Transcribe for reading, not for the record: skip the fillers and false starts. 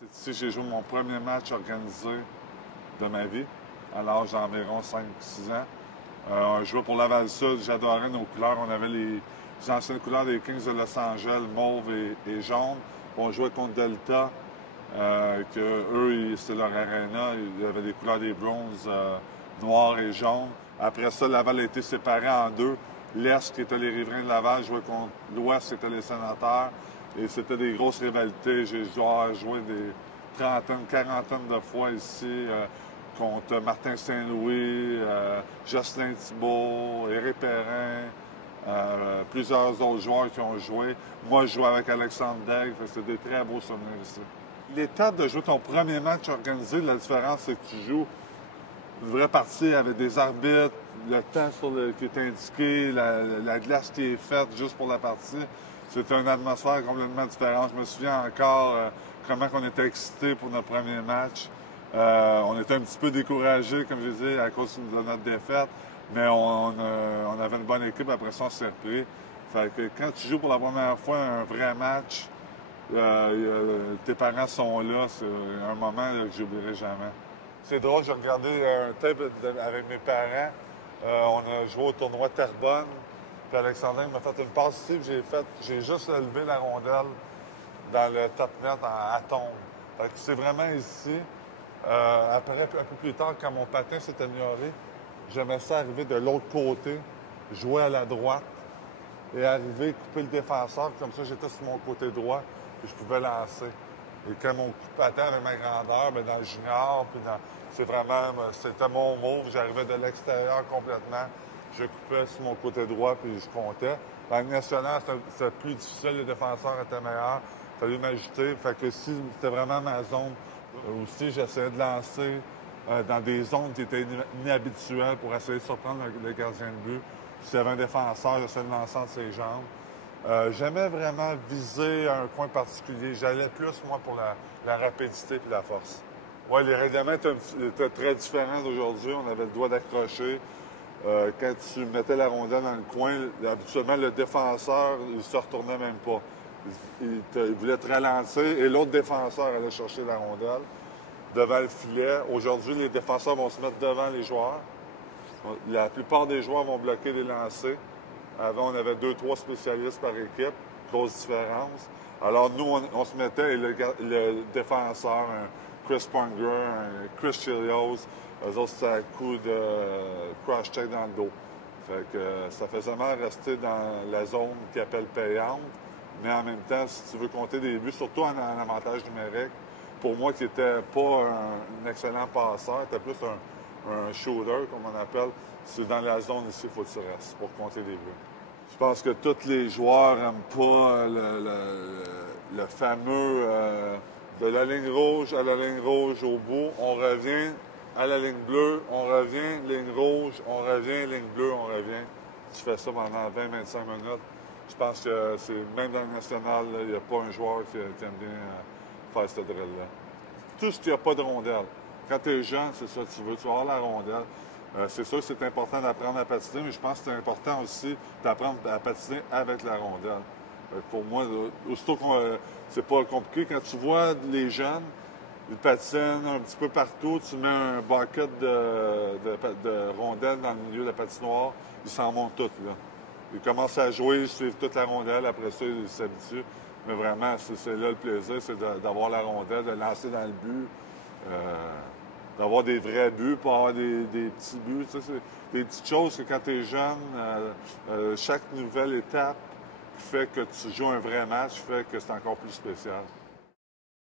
C'est ici que j'ai joué mon premier match organisé de ma vie, à l'âge d'environ 5-6 ans. On jouait pour Laval-Sud, j'adorais nos couleurs. On avait les anciennes couleurs des Kings de Los Angeles, mauve et jaune. On jouait contre Delta, que eux, c'était leur aréna. Il y avait des couleurs des Browns, noir et jaune. Après ça, Laval a été séparé en deux. L'Est, qui était les Riverains de Laval, jouait contre l'Ouest, qui était les Sénateurs. Et c'était des grosses rivalités. J'ai joué des trentaines, quarantaines de fois ici contre Martin Saint-Louis, Jocelyn Thibault, Éric Perrin, plusieurs autres joueurs qui ont joué. Moi, je jouais avec Alexandre Daigle. C'était des très beaux souvenirs ici. L'étape de jouer ton premier match organisé, la différence, c'est que tu joues une vraie partie avec des arbitres, le temps qui est indiqué, la glace qui est faite juste pour la partie. C'est une atmosphère complètement différente. Je me souviens encore comment on était excités pour notre premier match. On était un petit peu découragés, comme je disais, à cause de notre défaite, mais on avait une bonne équipe. Après ça, on s'est repris. Fait que quand tu joues pour la première fois un vrai match, tes parents sont là. C'est un moment là, que j'oublierai jamais. C'est drôle, j'ai regardé un tape avec mes parents. On a joué au tournoi Terrebonne. Puis Alexandre m'a fait une passe ici, puis j'ai juste levé la rondelle dans le top net à tombe. Fait que c'est vraiment ici. Après, un peu plus tard, quand mon patin s'est amélioré, j'aimais ça arriver de l'autre côté, jouer à la droite et arriver, couper le défenseur. Comme ça, j'étais sur mon côté droit, puis je pouvais lancer. Et quand mon coup de patin avec ma grandeur, bien, dans le junior, puis c'était mon move. J'arrivais de l'extérieur complètement. Je coupais sur mon côté droit, puis je comptais. Dans le national, c'était plus difficile. Les défenseurs étaient meilleurs. Il fallait m'ajouter. Fait que si c'était vraiment ma zone, aussi, j'essayais de lancer dans des zones qui étaient inhabituelles pour essayer de surprendre le gardien de but. S'il y avait un défenseur, j'essayais de lancer entre ses jambes. J'aimais vraiment viser un coin particulier. J'allais plus, moi, pour la rapidité et la force. Oui, les règlements étaient très différents d'aujourd'hui. On avait le droit d'accrocher. Quand tu mettais la rondelle dans le coin, habituellement, le défenseur ne se retournait même pas. Il voulait te ralentir et l'autre défenseur allait chercher la rondelle devant le filet. Aujourd'hui, les défenseurs vont se mettre devant les joueurs. La plupart des joueurs vont bloquer les lancers. Avant, on avait 2-3 spécialistes par équipe. Grosse différence. Alors, nous, on se mettait et le défenseur, un Chris Pronger, un Chris Chilios, eux autres, c'était un coup de cross-check dans le dos. Fait que ça faisait mal rester dans la zone qu'ils appellent payante. Mais en même temps, si tu veux compter des buts, surtout en avantage numérique, pour moi qui n'étais pas un excellent passeur, était plus un shooter, comme on appelle, c'est dans la zone ici, il faut que tu restes pour compter des buts. Je pense que tous les joueurs n'aiment pas le fameux de la ligne rouge à la ligne rouge au bout, on revient à la ligne bleue, on revient, ligne rouge, on revient, ligne bleue, on revient. Tu fais ça pendant 20-25 minutes. Je pense que c'est même dans le national, il n'y a pas un joueur qui aime bien faire ce drill-là. Tout ce qui n'a pas de rondelle. Quand tu es jeune, c'est ça, tu veux avoir la rondelle. C'est sûr que c'est important d'apprendre à patiner, mais je pense que c'est important aussi d'apprendre à patiner avec la rondelle. Pour moi, aussitôt que c'est pas compliqué, quand tu vois les jeunes, ils patinent un petit peu partout, tu mets un bucket de rondelles dans le milieu de la patinoire, ils s'en montent toutes, là. Ils commencent à jouer, ils suivent toute la rondelle, après ça, ils s'habituent. Mais vraiment, c'est là le plaisir, c'est d'avoir la rondelle, de lancer dans le but, d'avoir des vrais buts, pas avoir des petits buts. Tu sais, c'est des petites choses que quand tu es jeune, chaque nouvelle étape fait que tu joues un vrai match, fait que c'est encore plus spécial.